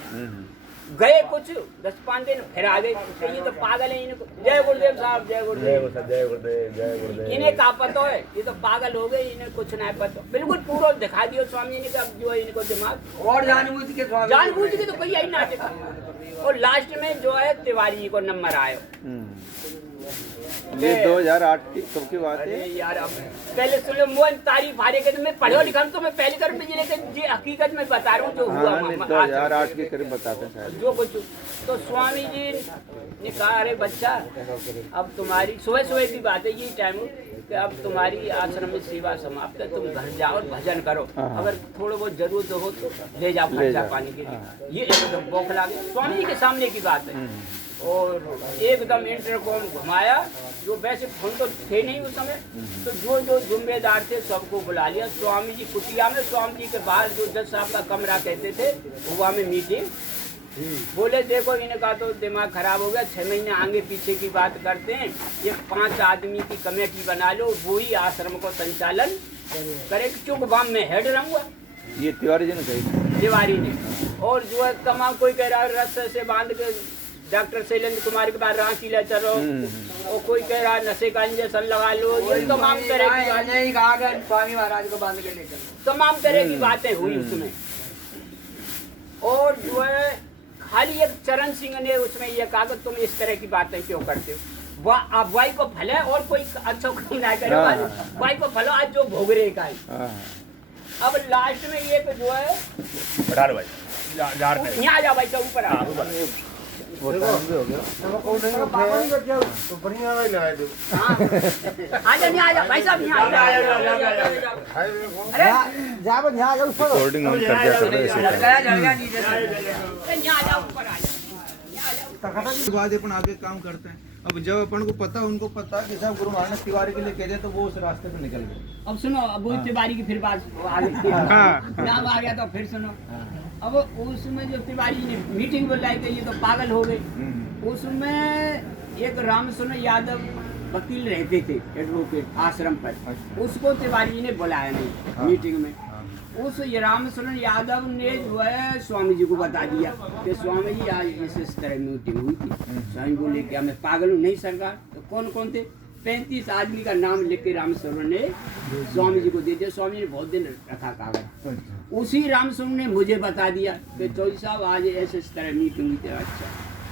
गए, कुछ 10-5 दिन फिर आ गए। तो ये तो पागल है, इनको जय गुरुदेव साहब, जय गुरुदेव। जय गुरुदेव, जय गुरुदेव। इन्हें क्या पता है, ये तो पागल हो गए, इन्हें कुछ नहीं पता। बिल्कुल पूरा दिखा दियो स्वामी ने कि अब जो है इनको दिमाग और जानबूझ के स्वामी जानबूझ के तो कोई यही नाटक। और लास्ट में जो है तिवारी जी को नंबर आयो। ये 2008 की कब की बात अरे है? यार अब पहले सुन लो, मोहन तारीफ हारे के, तो मैं पढ़ो लिखा हूं, तो मैं पहली तरफ में लेकिन ये हकीकत में बता रहा हूँ जो हुआ। हाँ नहीं, 2008 के करीब बताते हैं शायद। जो कुछ तो स्वामी जी ने कहा, अरे बच्चा अब तुम्हारी सुबह सुबह की बात है, ये टाइम कि अब तुम्हारी आश्रम में सेवा समाप्त है, तुम घर जाओ और भजन करो, हाँ। अगर थोड़ा बहुत जरूरत हो तो ले जाओ ले खर्चा जाओ। पानी के लिए। ये एकदम बौखला गया, स्वामी जी के सामने की बात है। और एकदम इंटरकॉम घुमाया, जो वैसे फोन तो थे नहीं उस समय, तो जो जो जिम्मेदार थे सबको बुला लिया। स्वामी जी कुटिया में, स्वामी जी के बाहर जो जज साहब का कमरा कहते थे, वहाँ में मीटिंग। बोले देखो, इन्हें कहा तो दिमाग खराब हो गया, 6 महीने आगे पीछे की बात करते हैं, ये 5 आदमी की कमेटी बना लो, वो ही आश्रम को संचालन करे, क्योंकि वहाँ में हेड रहूंगा। ये तिवारी जी ने कही थी। तिवारी ने, और जो है तमाम कोई कह रहा है रस्से से बांध के डॉक्टर शैलेंद्र कुमार के बाद रांची ले चलो, और कोई कह रहा नशे का इंजेक्शन लगा लो, ये तमाम तरह की बातें, नहीं कहा गया स्वामी महाराज को बांध के लेकर। तमाम तरह की बातें हुई उसमें। और जो है खाली एक चरण सिंह ने उसमें ये कहा कि तुम इस तरह की बातें क्यों करते हो, आप वाई को भले और कोई अच्छा काम ना करे, वाई को भलो आज जो भोग रहे का है। अब लास्ट में ये जो है बढ़ा लो भाई जार नहीं यहाँ आ जा भाई, सब ऊपर आ। वो टाइम भी हो गया। तो बढ़िया भाई लगाए दो हाँ। आजा नहीं, आजा भाई साहब, यहाँ आजा। रिकॉर्डिंग ऑन कर दिया करो ऐसे लड़का जल गया नीचे से। अरे यहाँ आजा, ऊपर आ जा। उसके बाद अपन आगे काम करते हैं। अब जब अपन को पता, उनको पता कि साहब गुरु नानक तिवारी के लिए कह दे, तो वो उस रास्ते पे निकल गए। अब सुनो, अब वो तिवारी की फिर बात आ गई, नाम आ गया तो फिर सुनो। अब उसमें जो तिवारी ने मीटिंग बुलाई थी, ये तो पागल हो गए। उसमें एक रामसुनो यादव वकील रहते थे, एडवोकेट आश्रम पर, उसको तिवारी ने बुलाया नहीं मीटिंग में। उस रामसुनो यादव ने जो है स्वामी जी को बता दिया कि स्वामी जी आज इस तरह मीटिंग हुई थी। स्वामी बोले क्या मैं पागल हूँ? नहीं सरकार। तो कौन कौन थे? 35 आदमी का नाम लिख के रामसुनो ने स्वामी जी को दे दिया। स्वामी ने बहुत दिन रखा कागज। उसी रामसुनो ने मुझे बता दिया कि चौधरी साहब आज ऐसे इस तरह मीटिंग हुई थी। अच्छा,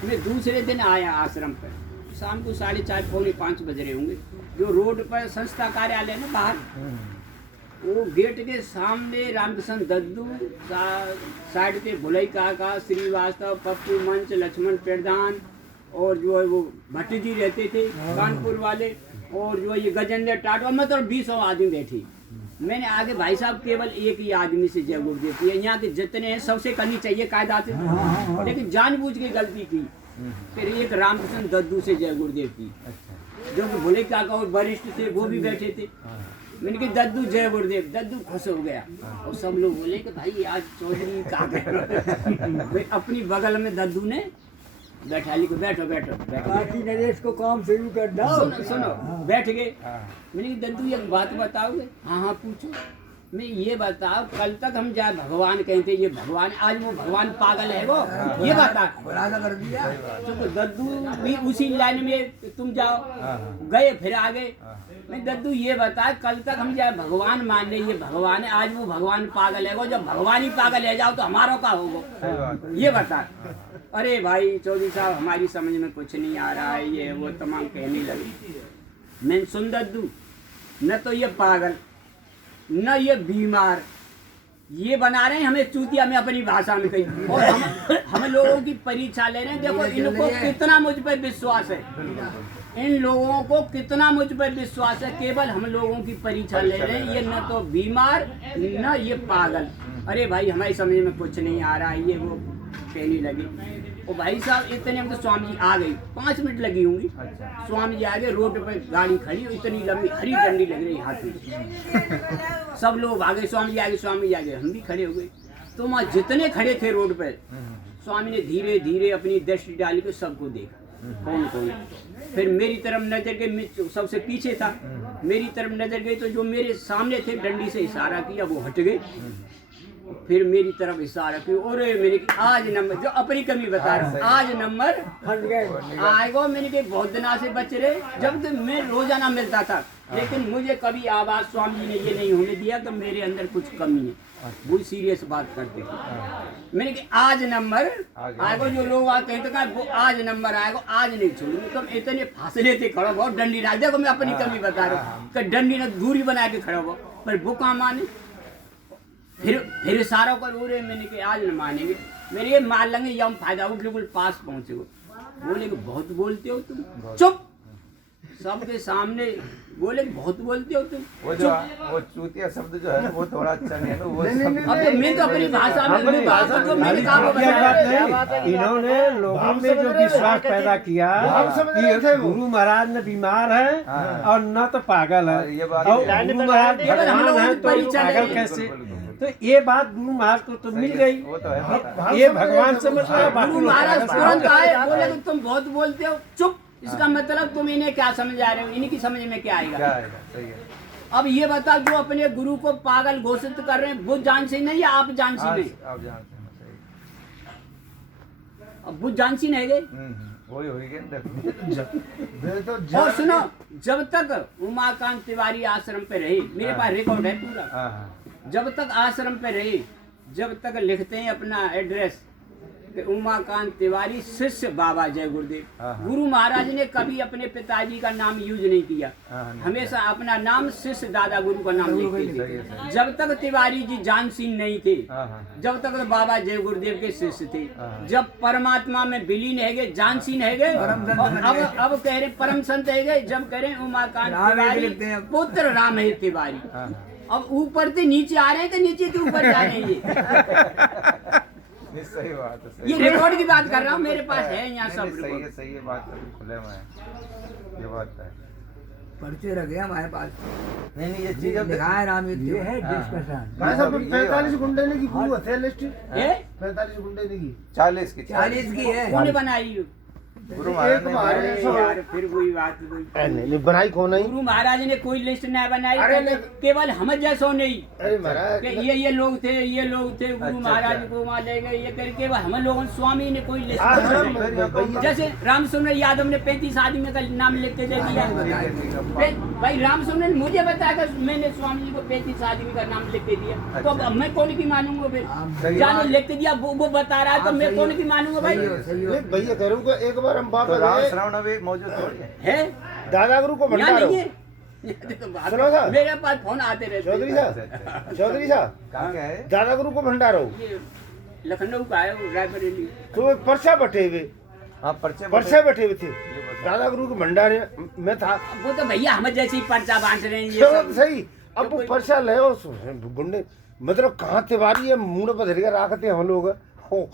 मैं दूसरे दिन आया आश्रम पर, शाम को 4:30 पौने 5 बज रहे होंगे। जो रोड पर संस्था कार्यालय ना बाहर, वो गेट के सामने रामकृष्ण दद्दू, साइड पे भुलई काका, श्रीवास्तव, पप्पू मंच, लक्ष्मण प्रधान, और जो है वो भट्ट जी रहते थे कानपुर वाले, और जो ये गजेंद्र टाटवा, मतलब 20 आदमी बैठे। मैंने आगे भाई साहब केवल एक ही आदमी से जय गुरुदेव की, यहाँ के जितने हैं सबसे करनी चाहिए कायदा से, लेकिन जानबूझ के गलती की। फिर एक रामकृष्ण दद्दू से जय गुरुदेव की, जो भुलई काका और वरिष्ठ थे वो भी बैठे थे। मैंने कहा दद्दू जय गुरुदेव। दद्दू खुश हो गया, और सब लोग बोले कि भाई आज चौधरी का भाई अपनी बगल में दद्दू ने बैठा ली को बैठो बैठो बैठो, नरेश को काम शुरू कर दो। सुनो सुनो, बैठ गए। मैंने कहा दद्दू एक बात बताओगे? हाँ हाँ पूछो। मैं ये बताओ, कल तक हम जाए भगवान कहते ये भगवान, आज वो भगवान पागल है वो, ये बता। कर दिया तो दद्दू भी उसी लाइन में तुम जाओ, गए फिर आ गए। मैं दद्दू ये बता, कल तक हम जाए भगवान मान ले ये भगवान है, आज वो भगवान पागल है वो, जब भगवान ही पागल है जाओ तो हमारा का होगा, ये बता। अरे भाई चौधरी साहब हमारी समझ में कुछ नहीं आ रहा है, ये वो तमाम कहने लगे। मैं सुन दद्दू, न तो ये पागल न ये बीमार, ये बना रहे हैं हमें चूतिया में अपनी भाषा में कही, और हम लोगों की परीक्षा ले रहे हैं। देखो इनको कितना मुझ पर विश्वास है, इन लोगों को कितना मुझ पर विश्वास है, केवल हम लोगों की परीक्षा ले रहे हैं। ये न तो बीमार न ये पागल। अरे भाई हमारी समझ में कुछ नहीं आ रहा है, ये वो कहने लगे। और भाई साहब इतने में तो स्वामी जी आ गई, 5 मिनट लगी होंगी। स्वामी जी आ गए, रोड पर गाड़ी खड़ी, इतनी लंबी हरी डंडी लग रही हाथ में। सब लोग भागे, स्वामी जी आ गए, स्वामी जी आ गए, हम भी खड़े हो गए। तो वहाँ जितने खड़े थे रोड पर, स्वामी ने धीरे धीरे अपनी दृष्टि डाली तो सबको देखा कौन कौन। फिर मेरी तरफ नजर गई, मैं सबसे पीछे था, मेरी तरफ नजर गई तो जो मेरे सामने थे डंडी से इशारा किया, वो हट गए। फिर मेरी तरफ इशारा किया, और मेरे आज नंबर, जो अपनी कमी बता रहा हूँ, आज नंबर हट गए आएगा। मैंने कहा बहुत दिन से बच रहे, जब तक मैं रोजाना मिलता था, लेकिन मुझे कभी आवाज स्वामी जी ने ये नहीं होने दिया कि मेरे अंदर कुछ कमी है। वो सीरियस बात करते थे। मैंने कहा आज नंबर आएगा, जो लोग कहते थे वो आज नंबर आएगा, आज नहीं छोड़ूंगी। तुम इतने फासले थे खड़ा, बहुत डंडी रहा, देखो मैं अपनी कमी बता रहा हूँ कि डंडी ने दूरी बना के खड़ा हुआ, पर वो काम माने। फिर इशारा कर हो रहे, मैंने कहा आज न मानेंगे, मेरे ये मान लेंगे या हम फायदा हो, बिल्कुल पास पहुंचे हो। बोले कि बहुत बोलते हो तुम, चुप। सबके सामने बोले बहुत बोलते हो तुम, वो जो वो चूतिया शब्द जो है वो थोड़ा अच्छा नहीं है ना, वो अब मैं तो अपनी भाषा में अपनी भाषा जो मैंने कहा वो बताया। इन्होंने लोगों में जो विश्वास पैदा किया कि गुरु महाराज न बीमार है और न तो पागल है, और गुरु महाराज भगवान है तो पागल कैसे? तो ये बात गुरु महाराज को तो मिल गई, ये भगवान समझ रहा। गुरु महाराज तुरंत आए, बोले कि तुम बहुत बोलते हो, चुप। इसका मतलब तुम इन्हें क्या समझ आ रहे हो, इन्हीं की समझ में क्या आएगा? सही है। अब ये बता, जो अपने गुरु को पागल घोषित कर रहे हैं, वो जान से नहीं या आप जान से नहीं? आप जानते हैं, सही। अब वो जानसी नहीं गए। वही हो गया ना। और सुनो, जब तक उमाकांत तिवारी आश्रम पे रहे, मेरे पास रिकॉर्ड है पूरा, जब तक आश्रम पे रहे, जब तक लिखते हैं अपना एड्रेस कि उमाकांत तिवारी शिष्य बाबा जय गुरुदेव। गुरु महाराज ने कभी अपने पिताजी का नाम यूज नहीं किया, हमेशा अपना नाम शिष्य दादा गुरु का नाम लिखते थे। जब तक तिवारी जी जानसीन नहीं थे, जब तक तो बाबा जय गुरुदेव के शिष्य थे। जब परमात्मा में विलीन है गए, जानसीन है गए, अब कह रहे परम संत है गए, जब कह रहे उमाकांत तिवारी पुत्र राम है तिवारी। अब ऊपर से नीचे आ रहे हैं, तो नीचे से ऊपर जा रहे हैं ये सही बात है। ये रिकॉर्ड की बात कर रहा हूँ, मेरे पास है यहाँ सब रिकॉर्ड। सही है, बात तो खुले में है, ये बात है। पर्चे रखे हैं हमारे पास, नहीं ये चीज अब दिखाए राम ये है डिस्कशन। भाई साहब 45 गुंडे ने की पूरी थे लिस्ट, ये 45 गुंडे ने की 40 की 40 की है। कौन बनाई? गुरु महाराज ने महाराज बनाई। ने- यार फिर वही बात वही। नहीं बनाई कौन नहीं। गुरु महाराज ने कोई लिस्ट नहीं बनाई, अरे नहीं। केवल हम जैसो नहीं अरे महाराज कि ये लोग थे, ये लोग थे, गुरु महाराज को वहाँ ले गए, ये करके हम लोगों स्वामी ने कोई लिस्ट हाँ, हाँ, नहीं बनाई। भैया। जैसे रामचंद्र यादव ने 35 आदमी का नाम लिख के दे दिया। भाई रामचंद्र ने मुझे बताया कि मैंने स्वामी जी को 35 आदमी का नाम लिख के दिया, तो अब मैं कौन की मानूंगा? फिर जाने लिख के दिया, वो बता रहा है, तो मैं कौन की मानूंगा भाई? नहीं, भैया करूँगा एक बार हम बाप तो राम गए, श्रावण अभी मौजूद थोड़ी है। है दादा गुरु को यहाँ भंडारो। नहीं है। ये देखो बात- सुनो साहब। मेरे पास फोन आते रहते हैं। चौधरी साहब, चौधरी साहब, कहाँ क्या है? दादा गुरु को भंडारो ये लखनऊ का है, वो रायबरेली। तो एक पर्चा बटे हुए, हाँ पर्चे पर्चे बैठे हुए थे दादा गुरु के भंडारे में था। वो तो भैया हम जैसे ही पर्चा बांट रहे हैं ये तो सब। सही, अब वो पर्चा ले गुंडे मतलब कहाँ तिवारी है मुंह पर धरिया रखते हम लोग हो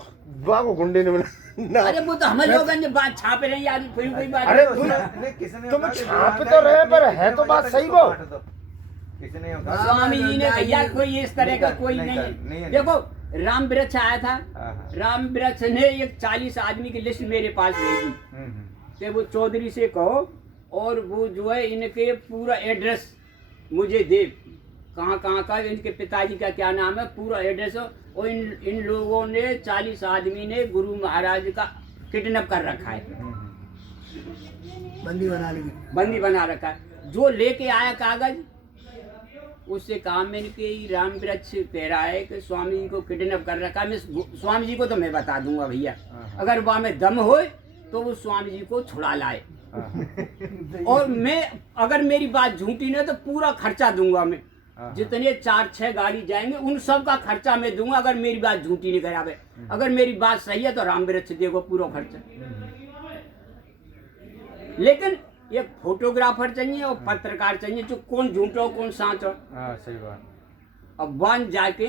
बाबू गुंडे ने ना। अरे वो तो हम लोग ने बात छापे रहे हैं यार, फिर कोई बात अरे नहीं। नहीं, किसी ने तुम कहा कि छाप गुरु तो रहे महाराज पर ने है तो बात बजे सही तक वो। बांट दो। किसी ने कहा स्वामी जी ने भैया कोई इस तरह का कोई नहीं नहीं कर- नहीं है। है। देखो राम वृक्ष आया था, हाँ। राम वृक्ष ने एक 40 आदमी की लिस्ट मेरे पास भेजी कि वो चौधरी से कहो और वो जो है इनके पूरा एड्रेस मुझे दे, कहाँ कहाँ का, इनके पिताजी का क्या नाम है, पूरा एड्रेस। और इन लोगों ने 40 आदमी ने गुरु महाराज का किडनैप कर रखा है, बंदी बना ली। बंदी बना रखा है। जो लेके आया कागज उससे काम में कि राम वृक्ष कह रहा है कि स्वामी जी को किडनैप कर रखा है। मैं स्वामी जी को तो मैं बता दूंगा भैया, अगर वहाँ में दम हो तो वो स्वामी जी को छुड़ा लाए। और मैं अगर मेरी बात झूठी नहीं तो पूरा खर्चा दूंगा मैं, जितने 4-6 गाड़ी जाएंगे उन सब का खर्चा मैं दूंगा, अगर मेरी बात झूठी नहीं करावे। अगर मेरी बात सही है तो राम वृक्ष देगा पूरा खर्चा। लेकिन एक फोटोग्राफर चाहिए और पत्रकार चाहिए जो कौन झूठा हो कौन सच हो। हाँ सही बात। अब वन जाके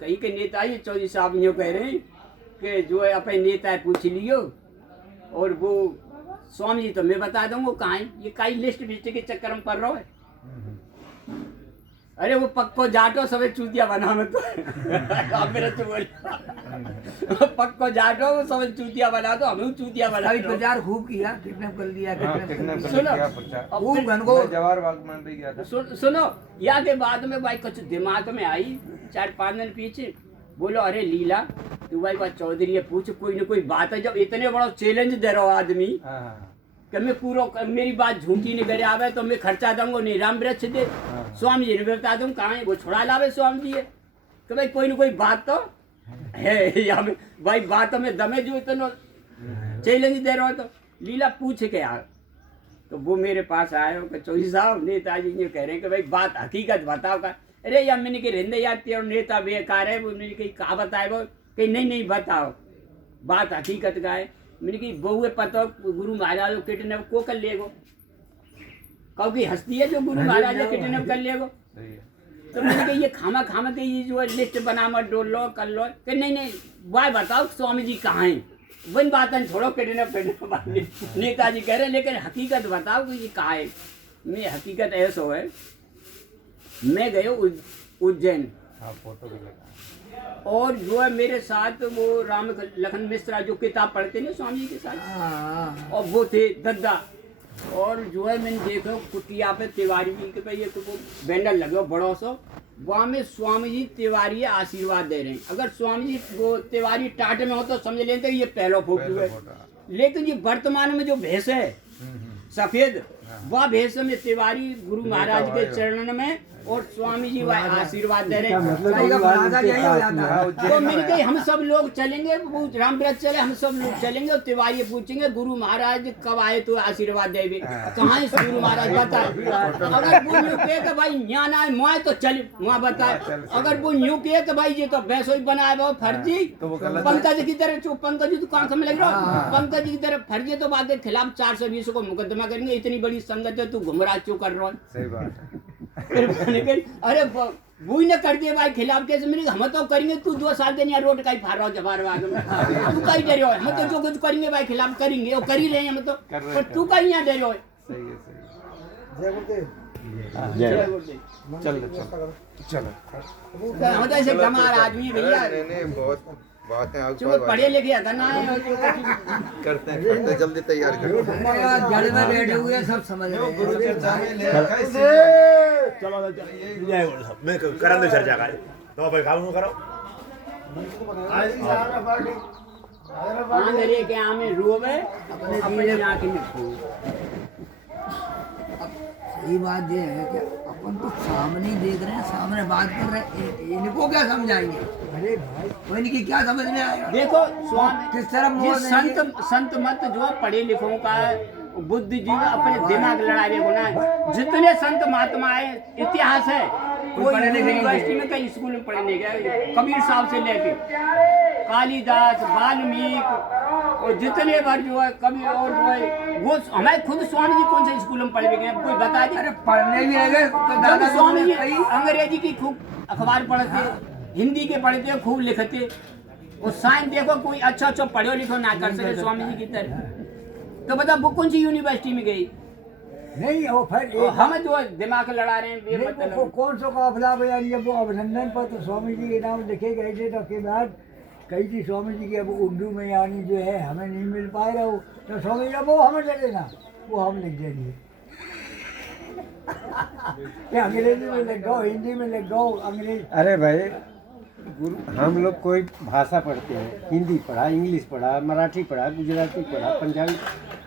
कहीं के नेता ये चौधरी साहब ये कह रहे हैं कि जो है अपने नेता पूछ लियो, और वो स्वामी जी तो मैं बता दूंगा कहाँ है, ये कई लिस्ट के चक्कर में पड़ रहा है। अरे वो पक्को जाटो सबे चूतिया बना में तो अब मेरा तो बोल पक्को जाटो वो सब चूतिया बना तो हम चूतिया बना। अभी प्रचार खूब किया, किडनैप कर लिया, किडनैप किडनैप कर सुनो। लिया प्रचार। अब खूब फिर- घनघोर। मैं जवाहर बाग में भी गया था। सुनो या के बाद में भाई कुछ दिमाग में आई 4-5 दिन पीछे, बोलो अरे लीला तू भाई बात चौधरी है, पूछ कोई ना कोई बात है। जब इतने बड़ा चैलेंज दे रहा हो आदमी हाँ कि मैं पूरा मेरी बात झूठी नहीं करे आवे तो मैं खर्चा दूंगा, नहीं राम वृक्ष दे। स्वामी जी ने भी बता दूं कहाँ है, वो छुड़ा लावे स्वामी जी है कि भाई कोई ना कोई बात तो है या में भाई बात में दमे जो इतना चैलेंज दे रहा हो तो लीला पूछ के यार। तो वो मेरे पास आए हो कि चौधरी साहब नेताजी ये कह रहे हैं कि भाई बात हकीकत बताओ का। अरे यार मैंने कही रहने यार तेरा नेता बेकार है, वो मैंने कही कहा बताए वो कहीं नहीं बताओ बात हकीकत का है। मैंने कही बहुए पता गुरु महाराज को किडनैप को कर लेगो, क्योंकि हस्ती है जो गुरु महाराज ने किडनैप कर लेगो। सही है। तो मैंने कही ये खामा के ये जो लिस्ट बना मत डोल लो कर लो कि नहीं वाह बताओ स्वामी जी कहाँ हैं, वन बात छोड़ो किडनैप वाले नेताजी कह रहे हैं, लेकिन हकीकत बताओ कि ये कहाँ है। मैं हकीकत ऐसा है, मैं गए उज्जैन हाँ फोटो भी लगा। और जो है मेरे साथ वो राम लखन मिश्रा जो किताब पढ़ते ना स्वामी जी के साथ, हाँ, और वो थे दद्दा और जो है मैंने देखो कुटिया पे तिवारी जी के पे ये तो बैनर लगे हो बड़ो सो, वहाँ में स्वामी जी तिवारी आशीर्वाद दे रहे हैं। अगर स्वामी जी वो तिवारी टाटे में हो तो समझ लेते कि ये पहला फोटो है, लेकिन ये वर्तमान में जो भेष है सफेद, वह भेष में तिवारी गुरु महाराज के चरणन में और स्वामी जी वह आशीर्वाद दे रहे हैं। तो मिलके हम सब लोग चलेंगे, वो रामव्रत चले, हम सब लोग चलेंगे और तिवारी पूछेंगे गुरु महाराज कब आए तो आशीर्वाद देवे, कहाँ है गुरु महाराज बताए। अगर वो न्यू कहे कि भाई यहाँ ना मुआ तो चल वहाँ बताए, अगर वो न्यू कहे कि भाई ये तो वैसे ही बनाए वो फर्जी, पंकज की तरह चुप, पंकज जी तो कांख में लग रहा, पंकज जी की तरह फर्जी तो बात के खिलाफ 420 को मुकदमा करेंगे, इतनी बड़ी संगत है तू गुमराह क्यों कर रहा है। सही बात है। अरे वो ही ना कर दिए भाई खिलाफ कैसे मेरे हम तो करेंगे, तू 2 साल दिन यहाँ रोड का ही फाड़ रहा हो जबार तू कहीं डरे हो, हम तो जो कुछ करेंगे भाई खिलाफ करेंगे और कर ही रहे हैं हम तो, पर तू कहीं यहाँ डरे हो। हम तो ऐसे गंवार आदमी है भैया, बहुत बातें जो पढ़े लिखे था ना करते जल्दी तैयार करो। जड़ में बैठे हुए सब समझ रहे हैं। मैं करा दो चर्चा का तो भाई खाऊ करो आंधरे के आमे रोवे अपने आंख में फूल। सही बात ये है कि अपन तो सामने ही देख रहे हैं, सामने बात कर रहे हैं, इनको क्या समझाएंगे? अरे भाई वो इनकी क्या समझ में आएगा? देखो स्वामी किस तरह ये संत मत जो पढ़े लिखों का बुद्धिजीवी अपने दिमाग लड़ाने को ना, जितने संत महात्मा है इतिहास है, कोई यूनिवर्सिटी में कहीं स्कूल में पढ़ने गया, कबीर साहब से लेके कालिदास वाल्मीकि और जितने भर जो है कवि और जो है वो हमारे खुद स्वामी जी कौन से स्कूल में पढ़े गए कोई बता दे। अरे पढ़ने भी लगे तो जब स्वामी जी अंग्रेजी की खूब अखबार पढ़ते, हिंदी के पढ़ते, खूब लिखते, और साइंस देखो कोई अच्छा पढ़ो लिखो ना कर सके स्वामी जी की तरह, तो बता वो कौन सी यूनिवर्सिटी में गई? नहीं वो फिर हम जो दिमाग लड़ा रहे हैं ये वो कौन सा काफिला बयान, जब वो अभिनंदन पत्र स्वामी जी के नाम लिखे गए थे तो के बाद कही थी स्वामी जी की अब उर्दू में यानी जो है हमें नहीं मिल पाए रहा, तो स्वामी जी वो हमें दे देना, वो हम लिख देंगे। अंग्रेजी में लिख दो, हिंदी में लिख दो, अंग्रेजी। अरे भाई गुरु हम लोग कोई भाषा पढ़ते हैं, हिंदी पढ़ा, इंग्लिश पढ़ा, मराठी पढ़ा, गुजराती पढ़ा, पंजाबी,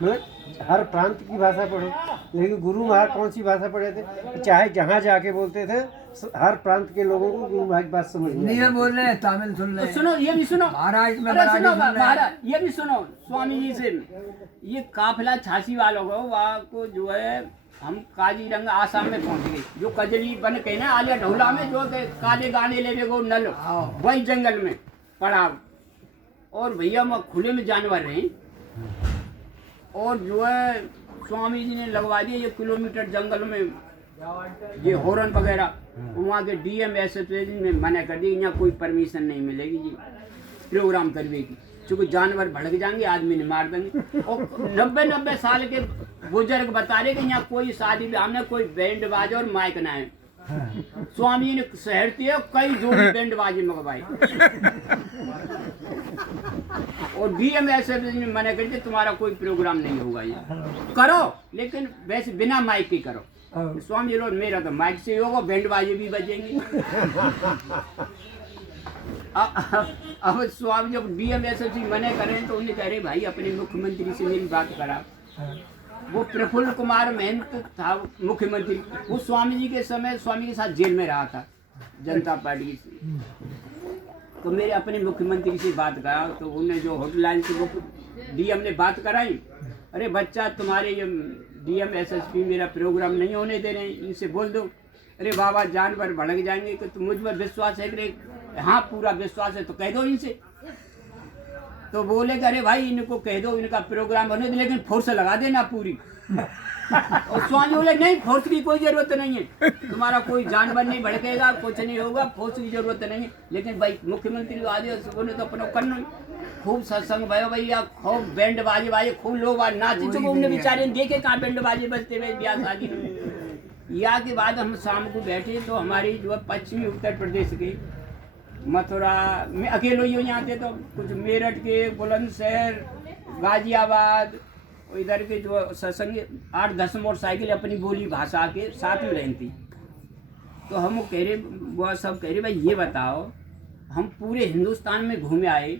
मतलब हर प्रांत की भाषा पढ़ो, लेकिन गुरु महाराज कौन सी भाषा पढ़े थे? चाहे जहाँ जाके बोलते थे हर प्रांत के लोगों को गुरु महाराज की बात समझ में नहीं बोल रहे हैं, तमिल सुन रहे हैं, सुनो ये भी सुनो महाराज में अरे सुनो महाराज ये भी सुनो स्वामी जी से, ये काफिला झांसी वालों को वहाँ को जो है हम काजीरंगा आसाम में पहुंच गए, जो कजली बन के ना आलिया ढोला में जो काले गाने ले गो नल वही जंगल में पड़ा, और भैया वहाँ खुले में जानवर रहे, और जो है स्वामी जी ने लगवा दिया ये किलोमीटर जंगल में ये हॉर्न वगैरह, वहाँ के डीएम एसोसिएशन में मना कर दिया, यहाँ कोई परमिशन नहीं मिलेगी जी प्रोग्राम करने की, क्योंकि जानवर भड़क जाएंगे, आदमी ने मार देंगे। और 90 साल के बुजुर्ग बता रहे कि यहाँ कोई शादी में हमने कोई बैंड बाजा और माइक ना है, स्वामी जी ने शहर से कई जोड़ी बैंड बाजे मंगवाए और डीएम एसोसिएशन में मना कर दिया तुम्हारा कोई प्रोग्राम नहीं होगा, ये करो लेकिन वैसे बिना माइक के करो। स्वामी जी लोग मेरा तो माइक से होगा, बैंड बाजे भी बजेंगे। अब स्वामी जब डीएम एसोसिएशन मना करें तो उन्हें कह रहे भाई अपने मुख्यमंत्री से मेरी बात करा, वो प्रफुल्ल कुमार महंत था मुख्यमंत्री, वो स्वामी जी के समय स्वामी के साथ जेल में रहा था जनता पार्टी से, तो मेरे अपने मुख्यमंत्री से बात करा, तो उन्हें जो हॉटलाइन से डीएम ने बात कराई, अरे बच्चा तुम्हारे ये डीएम एसएसपी मेरा प्रोग्राम नहीं होने दे रहे हैं, इनसे बोल दो। अरे बाबा जानवर भड़क जाएंगे कि तुम मुझ पर विश्वास है कि हाँ पूरा विश्वास है तो कह दो इनसे, तो बोले कि अरे भाई इनको कह दो इनका प्रोग्राम होने दे, लेकिन फोर्स लगा देना पूरी। और स्वामी बोले नहीं फोर्स की कोई जरूरत नहीं है, तुम्हारा कोई जानवर नहीं भड़केगा, कुछ नहीं होगा, फोर्स की जरूरत नहीं है, लेकिन भाई मुख्यमंत्री आदेश बोले तो अपना करना। खूब सत्संग भयो भैया, खूब बैंड बाजे बाजे, खूब लोग नाचे, चुप उन्हें बेचारे देखे कहाँ बैंड बाजे बजते हुए ब्याह शादी में। या के बाद हम शाम को बैठे तो हमारी जो है पश्चिमी उत्तर प्रदेश के मथुरा में अकेले ही यहाँ थे, तो कुछ मेरठ के, बुलंदशहर, गाजियाबाद, और इधर के जो सत्संग 8-10 मोटरसाइकिल अपनी बोली भाषा के साथ में रहती। तो हम कह रहे, वो सब कह रहे भाई ये बताओ, हम पूरे हिंदुस्तान में घूमे आए,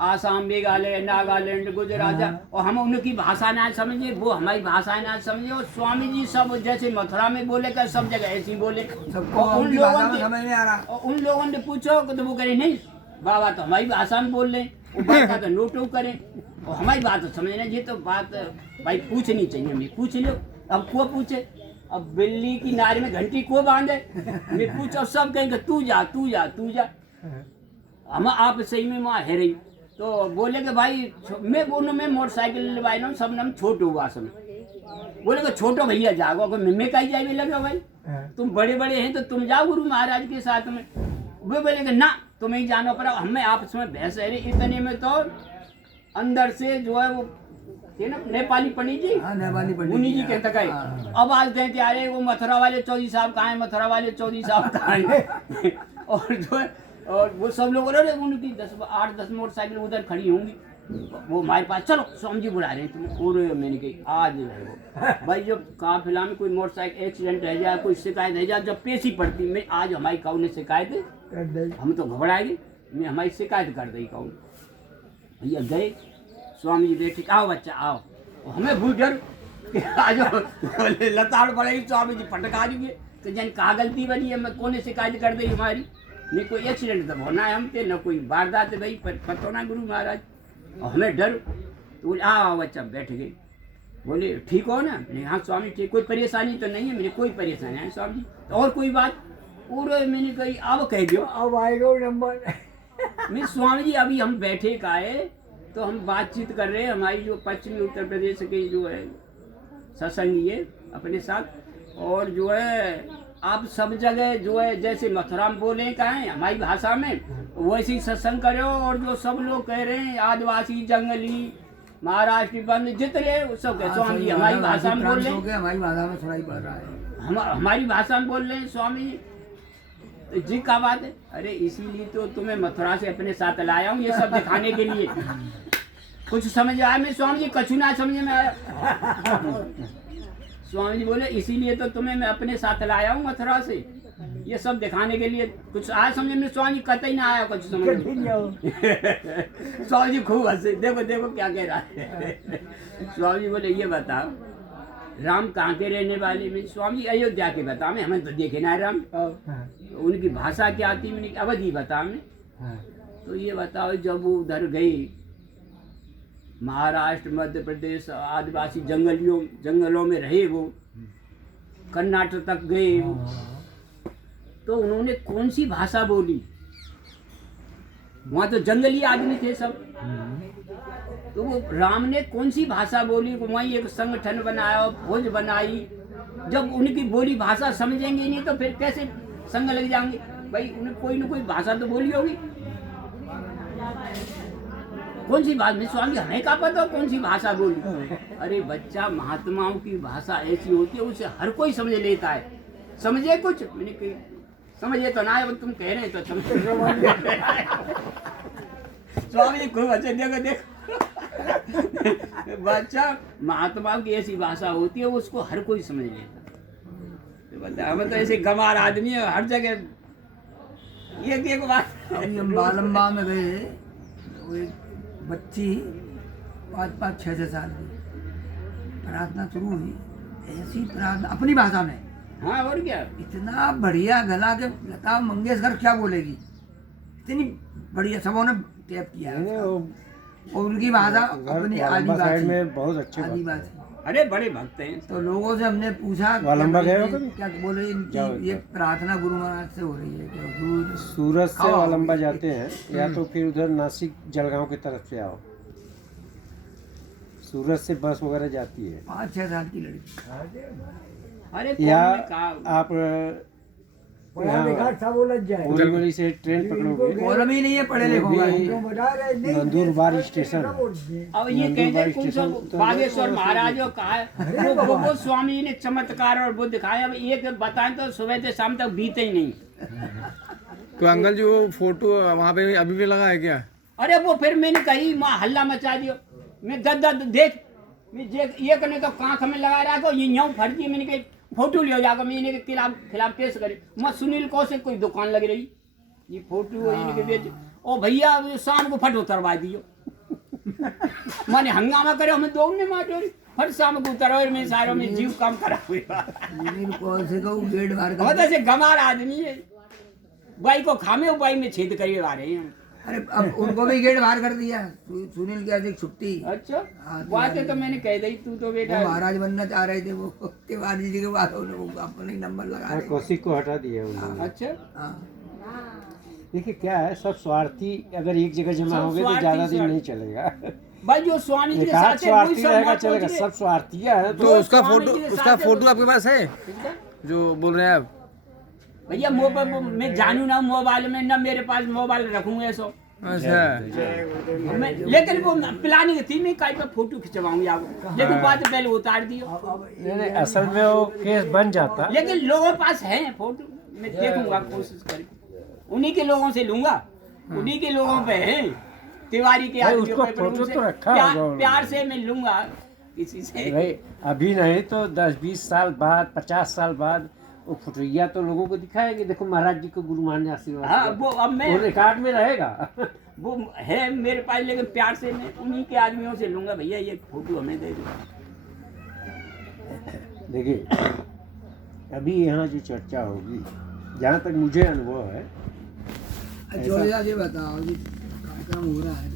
आसाम, मेघालय, नागालैंड, गुजरात, और हम उनकी भाषा ना समझे, वो हमारी भाषा ना समझे, और स्वामी जी सब जैसे मथुरा में बोले कर सब जगह ऐसे ही बोले। सबको और उनकी भाषा में समझ नहीं आ रहा। और उन लोगों ने पूछो तो वो कहे नहीं बाबा तो हमारी भाषा में बोल रहे, वो बात का तो नोट करें, और हमारी बात तो समझ नहीं। ये तो बात भाई पूछनी चाहिए, हमें पूछ लो। अब को पूछे, अब बिल्ली की नारी में घंटी को बांधे, मैं पूछो, सब कहेंगे तू जा तू जा तू जा। हम आप सही में वहाँ है रही, तो बोले कि भाई मैं बोलूँ मैं मोटरसाइकिल लेवाई ना सब नाम छोटो हुआ सब, बोले कि छोटो भैया जागो, अगर मैं कहीं जाए लगे भाई तुम बड़े बड़े हैं तो तुम जाओ गुरु महाराज के साथ में। वो बोले कि ना तुम्हें ही जाना पड़ा। हमें आपस में बहस है, इतने में तो अंदर से जो है वो ये ना नेपाली पंडित जी, नेपाली पंडित मुनि जी कहते कहे अब आज देते अरे वो मथुरा वाले चौधरी साहब कहाँ हैं, मथुरा वाले चौधरी साहब कहाँ हैं। और जो है और वो सब लोग रहे उनकी 8-10 मोटरसाइकिल उधर खड़ी होंगी, वो हमारे पास चलो स्वामी जी बुला रहे हैं तुम्हें। और मैंने कही आज है वो भाई जब काफिला में कोई मोटरसाइकिल एक्सीडेंट रह जाए, कोई शिकायत रह जाए, जब पेशी पड़ती मैं आज हमारी काऊ ने शिकायत हम तो घबराएंगे, मैं हमारी शिकायत कर दी काऊ। भैया गए स्वामी जी बैठे, आओ बच्चा आओ, हमें भूल डर कि आज लताड़ पड़ेगी, स्वामी जी पटका देंगे तो जान कहाँ गलती बनी है, मैं कौन शिकायत कर दी हमारी, नहीं कोई एक्सीडेंट तो होना है हमसे, न कोई वारदात है भाई पता ना गुरु महाराज, और हमें डर। तो बोले आओ बच्चा बैठ गए, बोले ठीक हो ना, नहीं हाँ स्वामी ठीक, कोई परेशानी तो नहीं है, मेरी कोई परेशानी है स्वामी जी, तो और कोई बात। और मैंने कही अब कह दो, अब आएगा नंबर। मैं स्वामी जी अभी हम बैठे का है तो हम बातचीत कर रहे हैं, हमारी जो पश्चिमी उत्तर प्रदेश के जो है सत्संगी है अपने साथ, और जो है आप सब जगह जो है जैसे मथुरा में बोले का है हमारी भाषा में वैसे ही सत्संग करो, और जो सब लोग कह रहे हैं आदिवासी जंगली महाराष्ट्र बंद जितने सब कह स्वामी जी हमारी भाषा में बोल रहे हैं, हमारी भाषा में सुनाई पड़ रहा है, हमारी भाषा में बोल रहे हैं स्वामी जी। तो जी क्या बात है, अरे इसीलिए तो तुम्हें मथुरा से अपने साथ लाया हूँ ये सब दिखाने के लिए। कुछ समझ आया मैं स्वामी जी, कछु ना समझ में आया। स्वामी जी बोले इसीलिए तो तुम्हें मैं अपने साथ लाया हूँ मथुरा से, ये सब दिखाने के लिए। कुछ आया समझ में स्वामी जी, कतई ना आया कुछ समझ में। स्वामी जी खूब हंसे, देखो देखो क्या कह रहा है। स्वामी जी बोले ये बताओ राम कहाँ के रहने वाले में, स्वामी जी अयोध्या के बता में, हमें तो देखे ना राम, उनकी भाषा क्या आती मैंने अवधि बता में। तो ये बताओ जब वो उधर गए महाराष्ट्र मध्य प्रदेश आदिवासी जंगलों में रहे, वो कर्नाटक तक गए, तो उन्होंने कौन सी भाषा बोली, वहाँ तो जंगली आदमी थे सब, तो वो राम ने कौन सी भाषा बोली, वहीं एक संगठन बनाया, फौज बनाई। जब उनकी बोली भाषा समझेंगे नहीं तो फिर कैसे संग लग जाएंगे भाई, उन्हें कोई ना कोई भाषा तो बोली होगी। कौन सी भाषा में स्वामी हमें क्या पता कौन सी भाषा बोली। अरे बच्चा महात्माओं की भाषा ऐसी होती है उसे हर कोई समझ लेता है, समझे कुछ मैंने कही समझे तो ना है, तुम कह रहे हैं तो समझ। स्वामी जी खूब अच्छे देखो देखो बच्चा महात्माओं की ऐसी भाषा होती है उसको हर कोई समझ लेता। तो बता हमें तो ऐसे गंवार आदमी है हर जगह। ये बात अभी हम बालम्बा में गए, वो एक बच्ची 5-6 साल की प्रार्थना शुरू हुई, ऐसी प्रार्थना अपनी भाषा में, हाँ और क्या, इतना बढ़िया गला के लता मंगेशकर क्या बोलेगी, इतनी बढ़िया सबों ने टैप किया है। और उनकी भाषा अपनी आदिवासी में बहुत अच्छे आदिवासी, अरे बड़े भक्त हैं। तो लोगों से हमने पूछा वालंबा गए हो कभी? क्या बोले इनकी ये प्रार्थना गुरु महाराज से हो रही है कि हुजूर सूरत से वालंबा जाते हैं या तो फिर उधर नासिक जलगांव की तरफ से आओ, सूरत से बस वगैरह जाती है। 5-6 साल की लड़की, अरे या कौन आप बोरीवली से ट्रेन पकड़ोगे, कोलम ही नहीं है पढ़े लिखों का, नंदुरबार स्टेशन, अब ये कहते कौन सा बागेश्वर महाराज का है वो स्वामी ने चमत्कार और वो दिखाया। अब एक बताएं तो सुबह से शाम तक बीते ही नहीं। तो अंकल जी वो फोटो वहाँ पे अभी भी लगा है क्या? अरे वो फिर मैंने कही वहाँ हल्ला मचा दियो, मैं दद देख मैं ये करने तो कांख में लगा रहा को ये यूं फटती मैंने के फोटो लियो जाकर मैंने के खिलाफ पेश करे मैं सुनील कौशिक कोई दुकान लग रही ये फोटो इनके बेच ओ भैया शाम को फट उतरवा दियो मैंने हंगामा करे हमें दौड़ने मारो फट शाम को उतरवा मैं सारों में जीव काम करा हुआ सुनील कौशिक को गेट बाहर कर बहुत ऐसे गंवार आदमी है बाई को खामे बाई में छेद करे आ रहे हैं। अरे अब उनको भी गेट बाहर कर दिया सुनील की अधिक छुट्टी। अच्छा हाँ, बात है तो मैंने कह दी तू तो वो बेटा महाराज बनना चाह रहे थे वो तिवारी जी के बाद उन्होंने अपना ही नंबर लगा रहे। कौशिक को हटा दिया उन्होंने। अच्छा हाँ देखिए क्या है, सब स्वार्थी अगर एक जगह जमा सब हो गए तो स्वार्थी, ज्यादा दिन स्वार्थी। नहीं चलेगा। भाई जो स्वामी जी के एक आध साथ है वही स्वार्थी सब रहेगा मौत चलेगा, पहुंच सब स्वार्थी है तो जो उसका स्वामी फोटो जी के उसका साथ है फोटो वो- आपके पास है गए। जो बोल रहे हैं आप? भैया मोबाइल मैं जानू ना मोबाइल में ना मेरे पास मोबाइल रखूंगा ऐसा अच्छा मैं लेकिन वो प्लानिंग थी मैं कहीं पे फोटो खिंचवाऊंगी आपको लेकिन बाद में पहले उतार दियो नहीं, असल में वो केस बन जाता। लेकिन लोगों के पास है फोटो मैं देखूंगा कोशिश करके उन्हीं के लोगों से लूंगा उन्हीं के लोगों पे है तिवारी के भाई, आदमियों उसको पे फोटो उनसे तो रखा प्यार, होगा उन्होंने। प्यार से मैं लूंगा किसी से भाई अभी नहीं तो 10-20 साल बाद 50 साल बाद वो फुटैया तो लोगों को दिखाएंगे, देखो महाराज जी को गुरु मान ने आशीर्वाद हाँ दिया। वो अब मैं वो रिकॉर्ड में रहेगा। वो है मेरे पास लेकिन प्यार से मैं उन्हीं के आदमियों से लूंगा भैया ये फोटो हमें दे दो। देखिए अभी यहाँ जो चर्चा होगी, जहाँ तक मुझे अनुभव है जोड़िया जी बताओ जी कार्यक्रम हो रहा है